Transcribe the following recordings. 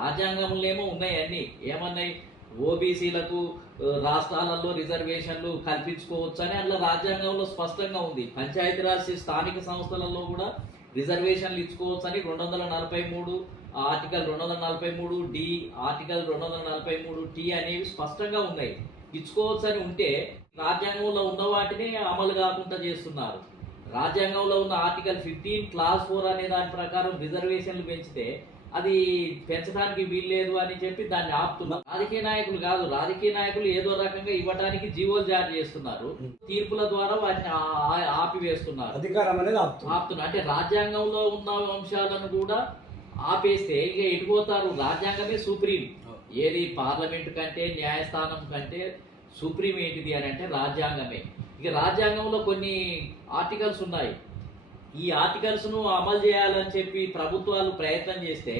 రాజ్యాంగంలో ఏమో ఉన్నాయి అన్ని ఏమన్నాయి ఓబీసీలకు రాష్ట్రాలలో రిజర్వేషన్లు కల్పించుకోవచ్చు అని అందులో రాజ్యాంగంలో స్పష్టంగా ఉంది. పంచాయతీరాజ్ స్థానిక సంస్థలలో కూడా రిజర్వేషన్లు ఇచ్చుకోవచ్చు అని 243 ఆర్టికల్ 243 డి ఆర్టికల్ 243 టి అనేవి స్పష్టంగా ఉన్నాయి. ఇచ్చుకోవచ్చు అని ఉంటే రాజ్యాంగంలో ఉన్న వాటిని అమలు కాకుండా చేస్తున్నారు. రాజ్యాంగంలో ఉన్న ఆర్టికల్ 15 క్లాస్ 4 అనే దాని ప్రకారం రిజర్వేషన్లు పెంచితే అది పెంచడానికి వీల్లేదు అని చెప్పి దాన్ని ఆపుతున్నారు. రాజకీయ నాయకులు కాదు, రాజకీయ నాయకులు ఏదో రకంగా ఇవ్వడానికి జీవోలు జారీ చేస్తున్నారు, తీర్పుల ద్వారా వాటిని ఆపివేస్తున్నారు, అధికారం అనేది ఆపుతున్నారు. అంటే రాజ్యాంగంలో ఉన్న అంశాలను కూడా ఆపేస్తే ఇక ఎటుపోతారు? రాజ్యాంగమే సుప్రీం. ఏది పార్లమెంట్ కంటే న్యాయస్థానం కంటే సుప్రీం ఏంటిది అని అంటే రాజ్యాంగమే. ఇక రాజ్యాంగంలో కొన్ని ఆర్టికల్స్ ఉన్నాయి. ఈ ఆర్టికల్స్ను అమలు చేయాలని చెప్పి ప్రభుత్వాలు ప్రయత్నం చేస్తే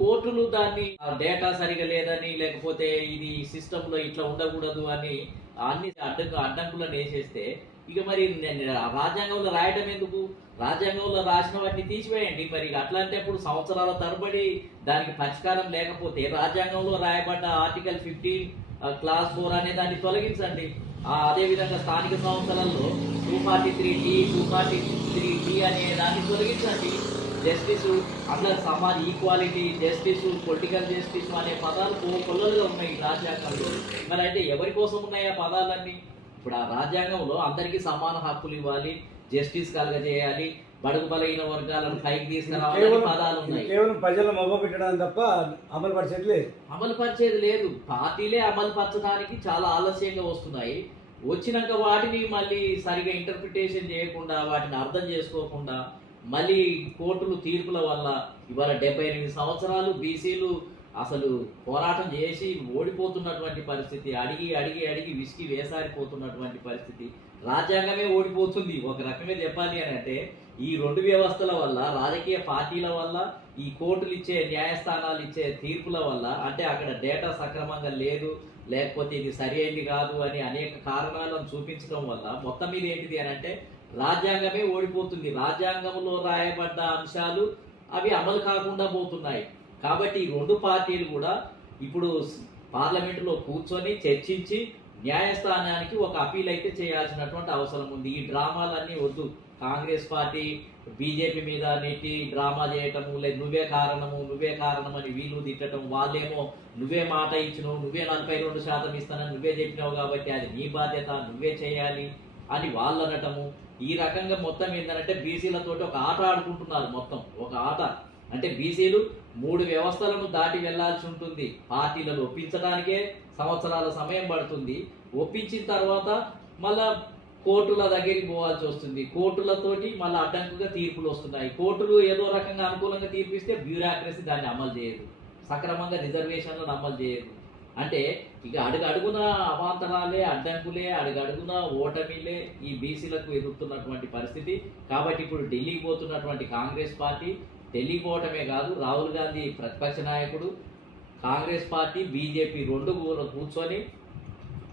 కోర్టులు దాన్ని డేటా సరిగా లేదని లేకపోతే ఇది సిస్టంలో ఇట్లా ఉండకూడదు అని అన్ని అడ్డంకులను వేసేస్తే ఇక మరి రాజ్యాంగంలో రాయడం ఎందుకు? రాజ్యాంగంలో రాసిన వాటిని తీసివేయండి. మరి అట్లాంటప్పుడు సంవత్సరాల తరబడి దానికి పరిష్కారం లేకపోతే రాజ్యాంగంలో రాయబడ్డ ఆర్టికల్ 15 క్లాస్ 4 అనే దాన్ని తొలగించండి. అదేవిధంగా స్థానిక సంస్థలలో 243D 243D అనే దాన్ని తొలగించండి. జస్టిస్ అట్లా Samaj equality, justice, political justice అనే పదాలు కొల్లలుగా ఉన్నాయి రాజ్యాంగంలో. మరి అంటే ఎవరి కోసం ఉన్నాయి ఆ పదాలన్నీ? ఇప్పుడు ఆ రాజ్యాంగంలో అందరికీ సమాన హక్కులు ఇవ్వాలి, జస్టిస్ కలగజేయాలి, బడుగు బలహీన వర్గాలను పైకి తీసుకురావాలని పదాలు ఉన్నాయి. కేవలం ప్రజలను మొగ్గపెట్టడం తప్ప అమలు పరిచేది లేదు. అమలు పరిచేది లేదు. పార్టీలే అమలు పరచడానికి చాలా ఆలస్యంగా వస్తున్నాయి. వచ్చినాక వాటిని మళ్ళీ సరిగా ఇంటర్ప్రిటేషన్ చేయకుండా, వాటిని అర్థం చేసుకోకుండా మళ్ళీ కోర్టులు తీర్పుల వల్ల ఇవాళ 78 సంవత్సరాలు బీసీలు అసలు పోరాటం చేసి ఓడిపోతున్నటువంటి పరిస్థితి, అడిగి అడిగి అడిగి విసికి వేసారిపోతున్నటువంటి పరిస్థితి. రాజ్యాంగమే ఓడిపోతుంది ఒక రకంగా చెప్పాలి అని అంటే. ఈ రెండు వ్యవస్థల వల్ల, రాజకీయ పార్టీల వల్ల, ఈ కోర్టులు ఇచ్చే న్యాయస్థానాలు ఇచ్చే తీర్పుల వల్ల, అంటే అక్కడ డేటా సక్రమంగా లేదు, లేకపోతే ఇది సరి అయింది కాదు అని అనేక కారణాలను చూపించడం వల్ల మొత్తం మీద ఏంటిది అని అంటే రాజ్యాంగమే ఓడిపోతుంది. రాజ్యాంగంలో రాయబడ్డ అంశాలు అవి అమలు కాకుండా పోతున్నాయి. కాబట్టి ఈ రెండు పార్టీలు కూడా ఇప్పుడు పార్లమెంటులో కూర్చొని చర్చించి న్యాయస్థానానికి ఒక అపీల్ అయితే చేయాల్సినటువంటి అవసరం ఉంది. ఈ డ్రామాలన్నీ వద్దు. కాంగ్రెస్ పార్టీ బీజేపీ మీద నెట్టి డ్రామా చేయటము, లేదు నువ్వే కారణం అని వీళ్ళు తిట్టడం, వాళ్ళేమో నువ్వే మాట ఇచ్చినావు, నువ్వే 42% ఇస్తానని నువ్వే చెప్పినావు కాబట్టి అది నీ బాధ్యత, నువ్వే చేయాలి అని వాళ్ళు అనటము. ఈ రకంగా మొత్తం ఏంటంటే బీసీలతోటి ఒక ఆట ఆడుకుంటున్నారు. మొత్తం ఒక ఆట అంటే బీసీలు 3 వ్యవస్థలను దాటి వెళ్లాల్సి ఉంటుంది. పార్టీలను ఒప్పించడానికే సంవత్సరాల సమయం పడుతుంది. ఒప్పించిన తర్వాత మళ్ళా కోర్టుల దగ్గరికి పోవాల్సి వస్తుంది. కోర్టులతోటి మళ్ళీ అడ్డంకుగా తీర్పులు వస్తున్నాయి. కోర్టులు ఏదో రకంగా అనుకూలంగా తీర్పిస్తే బ్యూరోక్రసీ దాన్ని అమలు చేయదు, సక్రమంగా రిజర్వేషన్లను అమలు చేయదు. అంటే ఇక అడుగడుగున అవాంతరాలే, అడ్డంకులే, అడుగడుగున ఓటమిలే ఈ బీసీలకు ఎదుర్కొన్నటువంటి పరిస్థితి. కాబట్టి ఇప్పుడు ఢిల్లీకి పోతున్నటువంటి కాంగ్రెస్ పార్టీ, ఢిల్లీ పోవటమే కాదు, రాహుల్ గాంధీ ప్రతిపక్ష నాయకుడు, కాంగ్రెస్ పార్టీ, బీజేపీ రెండు కూర్చొని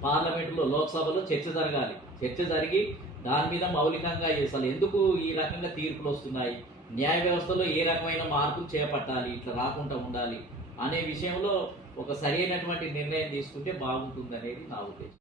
పార్లమెంటులో, లోక్సభలో చర్చ జరగాలి. చర్చ జరిగి దాని మీద మౌలికంగా అసలు ఎందుకు ఈ రకంగా తీర్పులు వస్తున్నాయి, న్యాయ వ్యవస్థలో ఏ రకమైన మార్పులు చేపట్టాలి, ఇట్లా రాకుండా ఉండాలి అనే విషయంలో ఒక సరైనటువంటి నిర్ణయం తీసుకుంటే బాగుంటుంది అనేది నా ఉద్దేశం.